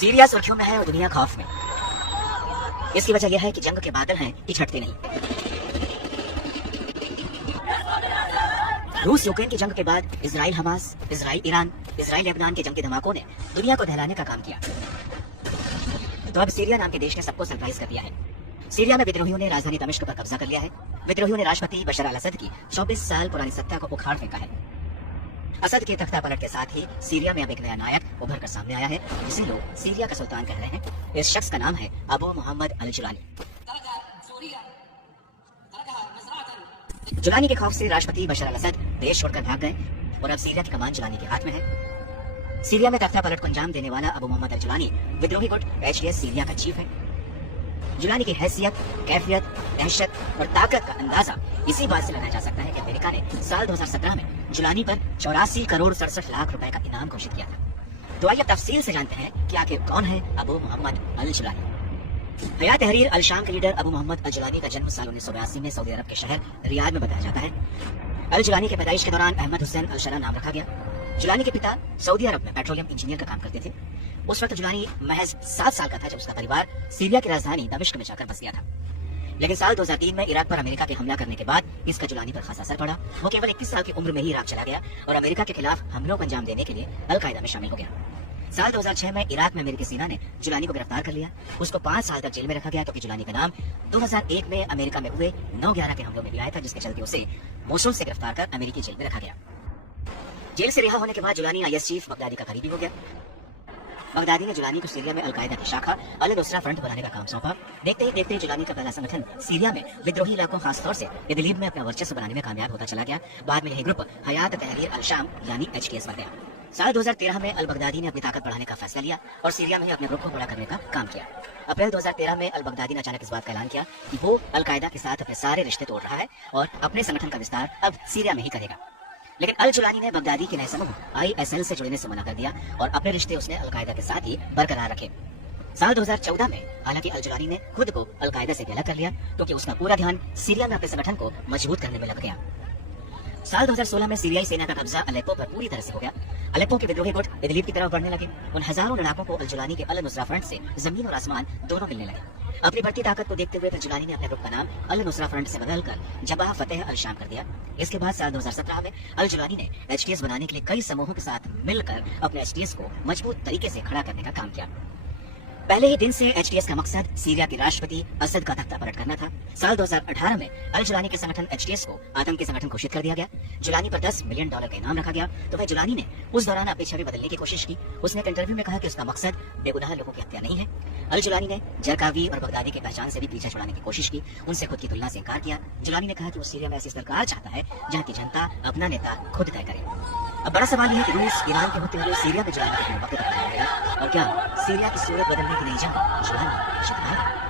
Syria सुर्खियों में है और दुनिया खौफ में। इसकी वजह यह है कि जंग के बादल हैं कि छटते नहीं। रूस यूक्रेन की जंग के बाद Israel Hamas, Israel Iran, Israel Lebanon के जंग के धमाकों ने दुनिया को दहलाने का काम किया। तो अब सीरिया नाम के देश ने सबको सरप्राइज कर दिया है। सीरिया में विद्रोहियों ने राजधानी दमिश्क पर कब्जा कर लिया है। विद्रोहियों ने राष्ट्रपति बशर अल असद की 24 साल पुरानी सत्ता को उखाड़ फेंका है। असद के तख्ता पलट के साथ ही सीरिया में अब एक नया नायक उभर कर सामने आया है, जिसे लोग सीरिया का सुल्तान कह रहे हैं। इस शख्स का नाम है अबू मोहम्मद अल जुलानी। जुलानी के खौफ से राष्ट्रपति बशर अल असद देश छोड़कर भाग गए और अब सीरिया की कमान जुलानी के हाथ में है। सीरिया में तख्ता पलट को अंजाम देने वाला अबू मोहम्मद अल जुलानी विद्रोही गुट एचटीएस सीरिया का चीफ है। जुलानी की हैसियत, कैफियत, दहशत और ताकत का अंदाजा इसी बात से लगाया जा सकता है कि अमेरिका ने साल 2017 में जुलानी पर 84 करोड़ 67 लाख रुपए का इनाम घोषित किया था। तो आइए तफसील से जानते हैं कि आखिर कौन है अबू मोहम्मद अल जुलानी। हया तहरीर अल शाम के लीडर अबू मोहम्मद अल जुलानी का जन्म साल 1982 में सऊदी अरब के शहर रियाद में बताया जाता है। अल जुलानी के पैदाइश के दौरान अहमद हुसैन अल शरा नाम रखा गया। जुलानी के पिता सऊदी अरब में पेट्रोलियम इंजीनियर का काम करते थे। उस वक्त जुलानी महज 7 साल का था जब उसका परिवार सीरिया की राजधानी दमिश्क में जाकर बस गया था। लेकिन साल 2003 में इराक पर अमेरिका के हमला करने के बाद इसका जुलानी पर खासा असर पड़ा। वो केवल 21 साल की उम्र में ही इराक चला गया और अमेरिका के खिलाफ हमलों को अंजाम देने के लिए अलकायदा में शामिल हो गया। साल 2006 में इराक में अमेरिकी सेना ने जुलानी को गिरफ्तार कर लिया। उसको 5 साल तक जेल में रखा गया क्योंकि जुलानी का नाम 2001 में अमेरिका में हुए 9/11 के हमलों में भी आया था, जिसके चलते उसे मोसुल से गिरफ्तार कर अमेरिकी जेल में रखा गया। जेल से रिहा होने के बाद जुलानी आईएस चीफ बगदादी का करीबी हो गया। बगदादी ने जुलानी को सीरिया में अलकायदा की शाखा अल नुसरा फ्रंट बनाने का काम सौंपा। देखते ही देखते जुलानी का पहला संगठन सीरिया में विद्रोही इलाकों, खासतौर से इदलिब में अपना वर्चस्व बनाने में कामयाब होता चला गया। बाद में यही ग्रुप हयात तहरीर अल शाम यानी एचटीएस बन गया। साल 2013 में अल बगदादी ने अपनी ताकत बढ़ाने का फैसला लिया और सीरिया में ही अपने ग्रुप को बड़ा करने का काम किया। अप्रैल 2013 में अल बगदादी ने अचानक इस बात का ऐलान किया कि वो अलकायदा के साथ अपने सारे रिश्ते तोड़ रहा है और अपने संगठन का विस्तार अब सीरिया में ही करेगा। लेकिन अल जुलानी ने बगदादी के नए समूह आईएसएल से जुड़ने से मना कर दिया और अपने रिश्ते उसने अलकायदा के साथ ही बरकरार रखे। साल 2014 में हालांकि अल जुलानी ने खुद को अलकायदा से अलग कर लिया क्योंकि उसका पूरा ध्यान सीरिया में अपने संगठन को मजबूत करने में लग गया। साल 2016 में सीरियाई सेना का कब्जा अलेप्पो पर पूरी तरह से हो गया। अलेप्पो के विद्रोही गुट इदलिब की तरफ बढ़ने लगे। उन हजारों लड़ाकों को अल जुलानी के अल नुसरा फ्रंट से जमीन और आसमान दोनों मिलने लगे। अपनी बढ़ती ताकत को देखते हुए जुलानी ने अपने ग्रुप का नाम अल नुसरा फ्रंट से बदलकर जबाह फतेह अल शाम कर दिया। इसके बाद साल 2017 में अल जुलानी ने एचटीएस बनाने के लिए कई समूहों के साथ मिलकर अपने एचटीएस को मजबूत तरीके से खड़ा करने का काम किया। पहले ही दिन से एचटीएस का मकसद सीरिया के राष्ट्रपति असद का तख्ता पलट करना था। साल 2018 में अल जुलानी के संगठन एचटीएस को आतंकी संगठन घोषित कर दिया गया। जुलानी पर $10 मिलियन का इनाम रखा गया। तो वह जुलानी ने उस दौरान अपनी छवि बदलने की कोशिश की। उसने एक इंटरव्यू में कहा कि उसका मकसद बेगुनाह लोगों की हत्या नहीं है। अल जुलानी ने जरकावी और बगदादी की पहचान से भी पीछे छुड़ाने की कोशिश की। उनसे खुद की तुलना से इनकार किया। जुलानी ने कहा कि वो सीरिया में ऐसी सरकार चाहता है जहाँ की जनता अपना नेता खुद तय करे। अब बड़ा सवाल यह है कि रूस ईरान के होते हुए सीरिया में जुलानी के वक्त तक और क्या सीरिया की सूरत बदलने की नई जंग जुलानी जिताएगा?